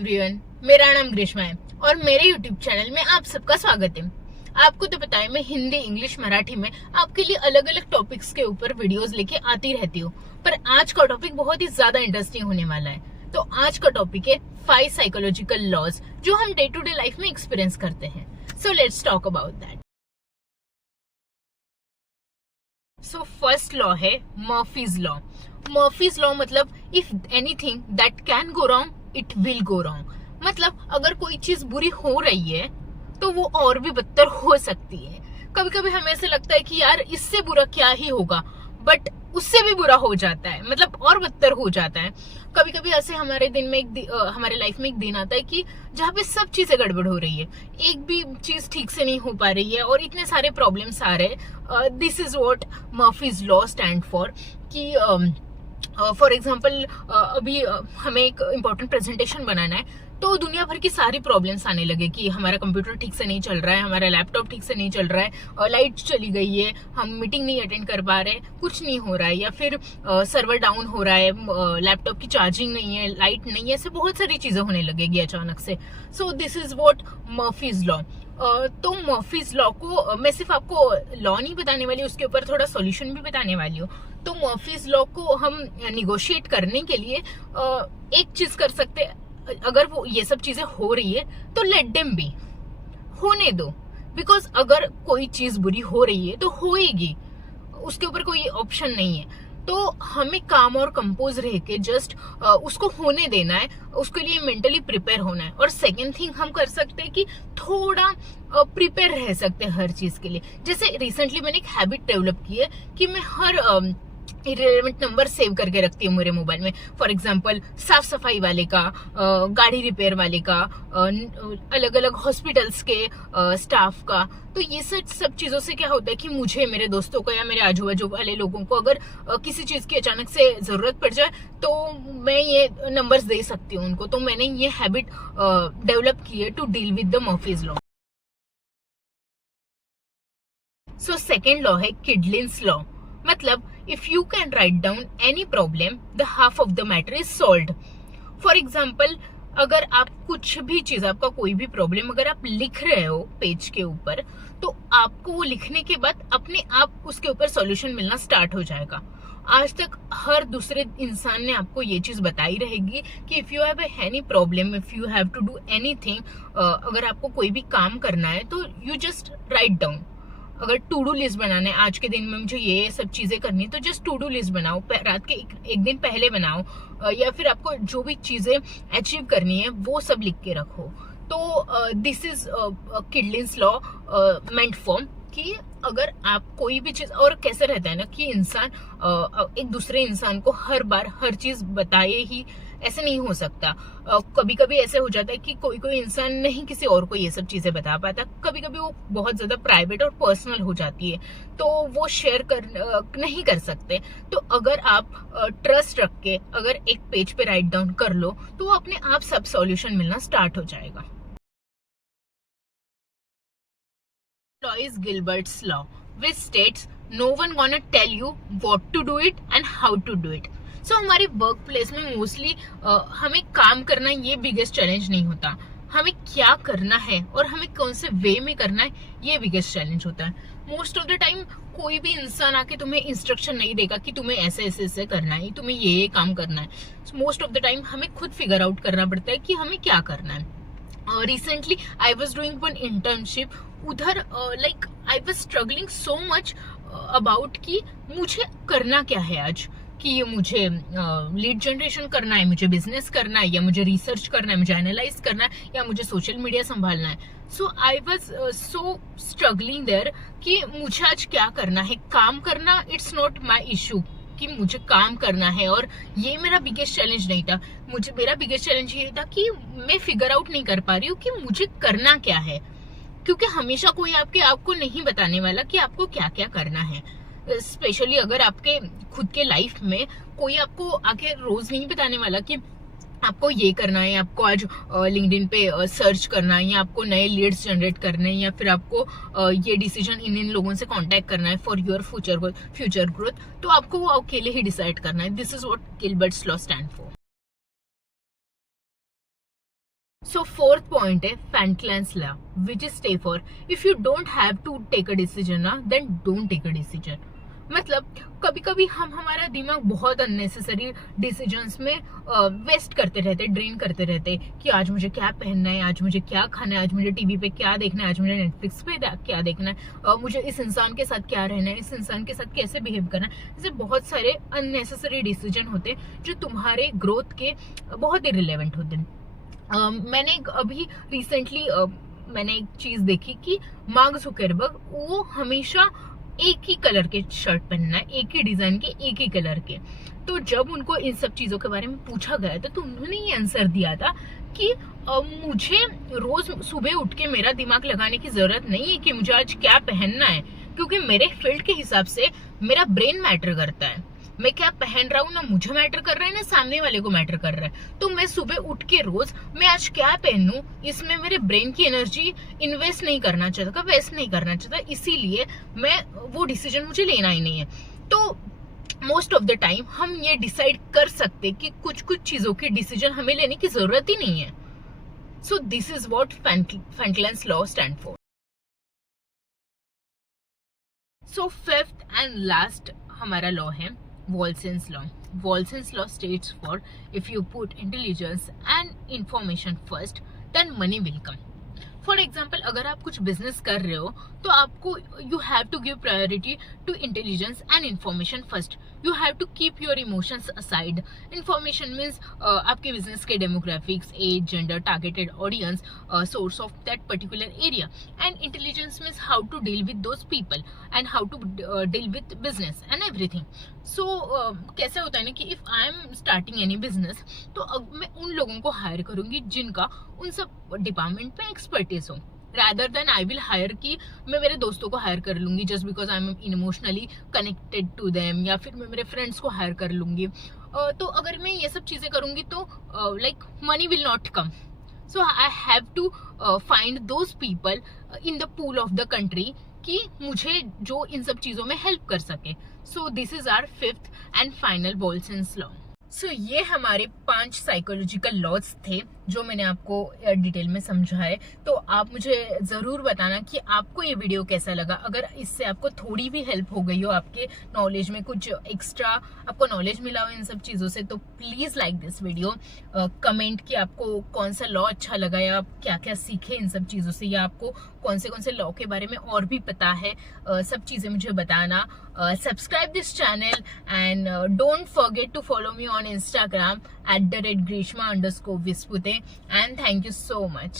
Everyone, मेरा नाम ग्रीष्मा है और मेरे यूट्यूब चैनल में आप सबका स्वागत है। आपको तो पता है मैं हिंदी, इंग्लिश, मराठी में आपके लिए अलग अलग टॉपिक्स के ऊपर वीडियोस लेके आती रहती हूँ, पर आज का टॉपिक बहुत ही ज्यादा इंटरेस्टिंग होने वाला है। तो आज का टॉपिक है 5 साइकोलॉजिकल लॉज जो हम डे टू डे लाइफ में एक्सपीरियंस करते हैं। So let's talk about that. So first law है मर्फीज लॉ। मर्फीज लॉ मतलब if anything that can go wrong it will go wrong. मतलब अगर कोई चीज बुरी हो रही है तो वो और भी बदतर हो सकती है। कभी कभी हमें ऐसे लगता है कि यार इससे बुरा क्या ही होगा, बट उससे भी बुरा हो जाता है, मतलब और बदतर हो जाता है। कभी कभी ऐसे हमारे दिन में हमारे लाइफ में एक दिन आता है कि जहाँ पे सब चीजें गड़बड़ हो रही है, एक भी चीज ठीक से नहीं हो पा रही है और इतने सारे प्रॉब्लम्स आ रहे हैं। This is what Murphy's law stand for. कि फॉर एग्जाम्पल अभी हमें एक इम्पोर्टेंट प्रेजेंटेशन बनाना है तो दुनिया भर की सारी प्रॉब्लम्स आने लगे कि हमारा कंप्यूटर ठीक से नहीं चल रहा है, हमारा लैपटॉप ठीक से नहीं चल रहा है, लाइट चली गई है, हम मीटिंग नहीं अटेंड कर पा रहे, कुछ नहीं हो रहा है, या फिर सर्वर डाउन हो रहा है, लैपटॉप की चार्जिंग नहीं है, लाइट नहीं है, ऐसे बहुत सारी चीजें होने लगेगी अचानक से। सो this is what Murphy's law. तो मर्फीज लॉ को मैं सिर्फ आपको लॉ नहीं बताने वाली, उसके ऊपर थोड़ा सॉल्यूशन भी बताने वाली हूँ। तो मर्फीज लॉ को हम निगोशिएट करने के लिए एक चीज कर सकते हैं। अगर वो ये सब चीजें हो रही है तो लेट देम बी, होने दो। बिकॉज अगर कोई चीज बुरी हो रही है तो होएगी, उसके ऊपर कोई ऑप्शन नहीं है। तो हमें काम और कंपोज रह के जस्ट उसको होने देना है, उसके लिए मेंटली प्रिपेयर होना है। और सेकेंड थिंग हम कर सकते हैं कि थोड़ा प्रिपेयर रह सकते हैं हर चीज के लिए। जैसे रिसेंटली मैंने एक हैबिट डेवलप की है कि मैं हर इरेलेवेंट नंबर सेव करके रखती हूँ मेरे मोबाइल में। फॉर एग्जाम्पल साफ सफाई वाले का, गाड़ी रिपेयर वाले का, अलग अलग हॉस्पिटल्स के स्टाफ का। तो ये सब चीजों से क्या होता है कि मुझे, मेरे दोस्तों को या मेरे आजू बाजू वाले लोगों को अगर किसी चीज की अचानक से जरूरत पड़ जाए तो मैं ये नंबर्स दे सकती हूँ उनको। तो मैंने ये हैबिट डेवलप की है to deal with the Murphy's law. So second law है किडलिन्स लॉ। मतलब if you can write down any problem the half of the matter is solved. For example अगर आप कुछ भी चीज, आपका कोई भी प्रॉब्लम अगर आप लिख रहे हो पेज के ऊपर, तो आपको वो लिखने के बाद अपने आप उसके ऊपर सॉल्यूशन मिलना स्टार्ट हो जाएगा। आज तक हर दूसरे इंसान ने आपको ये चीज बताई रहेगी कि if you have any problem, if you have to do anything, अगर आपको कोई भी काम करना है तो यू जस्ट राइट डाउन। अगर टू डू लिस्ट बनाना है, आज के दिन में मुझे ये सब चीजें करनी है, तो जस्ट टू डू लिस्ट बनाओ, रात के एक दिन पहले बनाओ, या फिर आपको जो भी चीजें अचीव करनी है वो सब लिख के रखो। तो this is Kidlin's law meant for कि अगर आप कोई भी चीज, और कैसे रहता है ना कि इंसान एक दूसरे इंसान को हर बार हर चीज बताए ही, ऐसे नहीं हो सकता। कभी कभी ऐसे हो जाता है कि कोई इंसान नहीं किसी और को ये सब चीजें बता पाता। कभी कभी वो बहुत ज्यादा प्राइवेट और पर्सनल हो जाती है तो वो शेयर नहीं कर सकते। तो अगर आप ट्रस्ट रख के अगर एक पेज पे राइट डाउन कर लो तो वो अपने आप सब सॉल्यूशन मिलना स्टार्ट हो जाएगा। Law is Gilbert's law, which states no one gonna tell you what to do it and how to do it. So हमारे वर्क प्लेस में मोस्टली हमें काम करना ये बिगेस्ट चैलेंज नहीं होता, हमें क्या करना है और हमें कौन से वे में करना है ये बिगेस्ट चैलेंज होता है। मोस्ट ऑफ द टाइम कोई भी इंसान आके तुम्हें इंस्ट्रक्शन नहीं देगा कि तुम्हें ऐसे ऐसे ऐसे करना है, तुम्हें ये काम करना है। मोस्ट ऑफ द टाइम हमें खुद फिगर आउट करना पड़ता है कि हमें क्या करना है। Recently I was doing one internship, उधर like I was struggling so much about कि मुझे करना क्या है आज, कि मुझे लीड जनरेशन करना है, मुझे बिजनेस करना है, या मुझे रिसर्च करना है, मुझे एनालाइज करना है, या मुझे सोशल मीडिया संभालना है। So I was so struggling there कि मुझे आज क्या करना है। काम करना इट्स नॉट माई इशू कि मुझे काम करना है, और ये मेरा बिगेस्ट चैलेंज नहीं था। मेरा बिगेस्ट चैलेंज ये था कि मैं फिगर आउट नहीं कर पा रही हूँ कि मुझे करना क्या है, क्योंकि हमेशा कोई आपको नहीं बताने वाला कि आपको क्या क्या करना है। स्पेशली अगर आपके खुद के लाइफ में कोई आपको आके रोज नहीं बताने वाला कि आपको ये करना है, आपको आज लिंक्डइन पे सर्च करना है, या आपको नए लीड्स जनरेट करने हैं, या फिर आपको ये डिसीजन इन लोगों से कांटेक्ट करना है फॉर योर फ्यूचर ग्रोथ, तो आपको वो अकेले ही डिसाइड करना है। This is what Gilbert's law stand for. So fourth point है Falkland's law, which is stay for if you don't have to take a decision ना then don't take a decision. मतलब कभी कभी हम हमारा दिमाग बहुत अननेसेसरी डिसीजंस में वेस्ट करते रहते, ड्रेन करते रहते कि आज मुझे क्या पहनना है, आज मुझे क्या खाना है, आज मुझे टीवी पे क्या देखना है, आज मुझे नेटफ्लिक्स पे क्या देखना है, मुझे इस इंसान के साथ क्या रहना है, इस इंसान के साथ कैसे बिहेव करना है। ऐसे बहुत सारे अननेसेसरी डिसीजन होते हैं जो तुम्हारे ग्रोथ के बहुत ही रिलेवेंट होते हैं। मैंने अभी रिसेंटली मैंने एक चीज देखी कि मार्क जुकरबर्ग वो हमेशा एक ही कलर के शर्ट पहनना है, एक ही डिजाइन के, एक ही कलर के। तो जब उनको इन सब चीजों के बारे में पूछा गया था तो उन्होंने ये आंसर दिया था कि मुझे रोज सुबह उठ के मेरा दिमाग लगाने की जरूरत नहीं है कि मुझे आज क्या पहनना है, क्योंकि मेरे फील्ड के हिसाब से मेरा ब्रेन मैटर करता है। मैं क्या पहन रहा हूँ ना मुझे मैटर कर रहा है ना सामने वाले को मैटर कर रहा है। तो मैं सुबह उठ के रोज मैं आज क्या पहनूं, इसमें मेरे ब्रेन की एनर्जी इन्वेस्ट नहीं करना चाहता, वेस्ट नहीं करना चाहता, इसीलिए मैं वो डिसीजन मुझे लेना ही नहीं है। तो मोस्ट ऑफ द टाइम हम ये डिसाइड कर सकते कि कुछ कुछ चीजों की डिसीजन हमें लेने की जरूरत ही नहीं है। So this is what Falkland's law stand for. So fifth and last हमारा लॉ है Wolson's law. Wolson's law states for if you put intelligence and information first, then money will come. For example अगर आप कुछ business कर रहे हो तो आपको you have to give priority to intelligence and information first. You have to keep your emotions aside. Information means आपके business के demographics, age, gender, targeted audience, source of that particular area. And intelligence means how to deal with those people and how to deal with business and everything. So कैसे होता है ना कि if I am starting any business तो मैं उन लोगों को हायर करूंगी जिनका उन सब डिपार्टमेंट में एक्सपर्टीज हो, rather than I will hire कि मैं मेरे दोस्तों को हायर कर लूंगी just because I am emotionally connected to them, या फिर मैं मेरे फ्रेंड्स को हायर कर लूंगी। तो अगर मैं ये सब चीजें करूंगी तो like money will not come. So I have to find those people in the pool of the country कि मुझे जो इन सब चीजों में हेल्प कर सके। So this is our fifth and final Wilson's law. So ये हमारे 5 साइकोलॉजिकल लॉज थे जो मैंने आपको डिटेल में समझाए। तो आप मुझे जरूर बताना कि आपको ये वीडियो कैसा लगा। अगर इससे आपको थोड़ी भी हेल्प हो गई हो, आपके नॉलेज में कुछ एक्स्ट्रा आपको नॉलेज मिला हो इन सब चीजों से, तो please like this video. Comment कि आपको कौन सा लॉ अच्छा लगा या आप क्या क्या सीखे इन सब चीजों से, या आपको कौन से लॉ के बारे में और भी पता है, सब चीजें मुझे बताना। Subscribe this channel and don't forget to follow me on Instagram @grishma_vispute, and thank you so much.